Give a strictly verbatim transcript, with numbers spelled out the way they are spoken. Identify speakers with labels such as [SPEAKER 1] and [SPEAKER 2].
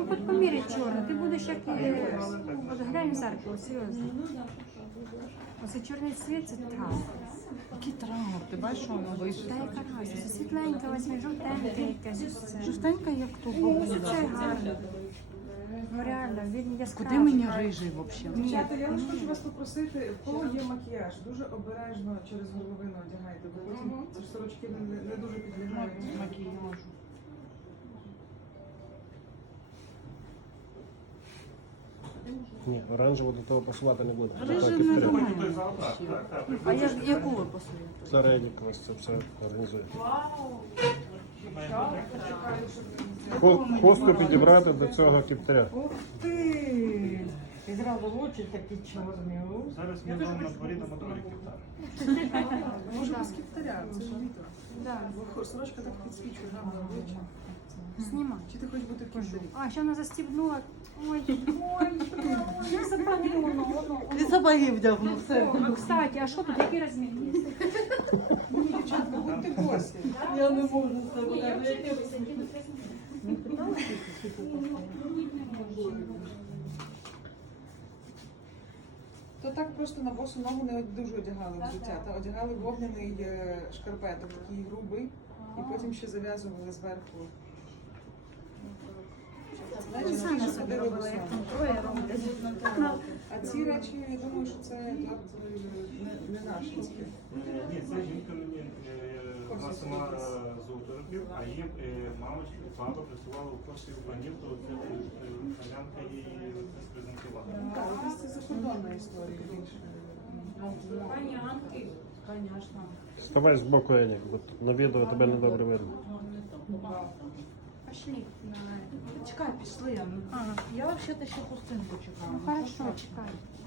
[SPEAKER 1] Ну, хоч поміряй чорне, ти будеш як і... От глянь в зеркало, серйозно. Оце чорний цвіт, це трав.
[SPEAKER 2] Який траур, ти бачиш, що воно вийшло?
[SPEAKER 1] Та яка разниця, світленька, візьми, жовтенька якась. Це.
[SPEAKER 2] Жовтенька, як тут.
[SPEAKER 1] Це гарно. Ну реально, він яскравий.
[SPEAKER 2] Куди мені рижий взагалі?
[SPEAKER 3] Дівчата, я лише хочу вас попросити, в кого є макіяж, дуже обережно через горловину одягайте, бо потім ці ж сорочки не, не дуже підлягають
[SPEAKER 2] Макіяжу.
[SPEAKER 4] Ні, оранжево до того пасувати не буде.
[SPEAKER 2] Рижий
[SPEAKER 4] Так,
[SPEAKER 2] не
[SPEAKER 4] і вперед.
[SPEAKER 2] думаю. А я, яку ви посоветуєте?
[SPEAKER 4] Середній клас це все організує.
[SPEAKER 3] Чекаю, щоб
[SPEAKER 4] Хо- Хосту підібрати до цього кіптаря.
[SPEAKER 5] Ух ти! Відразу очі такі чорні. Ух.
[SPEAKER 6] Зараз ми вам на дворі на моторі кіптар.
[SPEAKER 3] може без кіптаря, це ж літо.
[SPEAKER 1] Да.
[SPEAKER 3] Бо сорочка так підсвічує гарно обличчя.
[SPEAKER 1] Знімай.
[SPEAKER 3] Чи ти хочеш бути в кіптарі?
[SPEAKER 1] А, ще вона застібнула. Ой, ой, ой, запалила воно, воно.
[SPEAKER 2] Ти сапоги вдягнув, все.
[SPEAKER 1] А, кстати, а що тут, який розмір є?
[SPEAKER 3] Ні, дівчатка, будьте босі.
[SPEAKER 2] Я не можу з
[SPEAKER 1] Ні, я вже дивлюся, який тут розмір.
[SPEAKER 3] То так просто на босу ногу не дуже одягали взуття, та одягали вогняний е, шкарпеток, такий грубий, і потім ще зав'язували зверху. Знаєте,
[SPEAKER 1] Саме
[SPEAKER 3] що
[SPEAKER 1] собі
[SPEAKER 3] ходили
[SPEAKER 1] робила,
[SPEAKER 3] босоніж.
[SPEAKER 1] як там троє роблять.
[SPEAKER 3] А ці речі, я думаю, що це от, е, не, не нашинські.
[SPEAKER 6] Ні, це жінка мені, е, вона сама з Ужгородів, а її е, мамочка, баба працювала у кошті панів, то це панянка її презентувала.
[SPEAKER 3] Так, якась це закордонна історія більше.
[SPEAKER 1] Панянки.
[SPEAKER 2] Звісно.
[SPEAKER 4] Ставай з боку, Енік, бо тут на відео тебе не добре видно.
[SPEAKER 1] Пошли.
[SPEAKER 2] Чекай, пішли.
[SPEAKER 1] Ага.
[SPEAKER 2] Я взагалі ще хустинку чекаю.
[SPEAKER 1] Ну хорошо, чекай.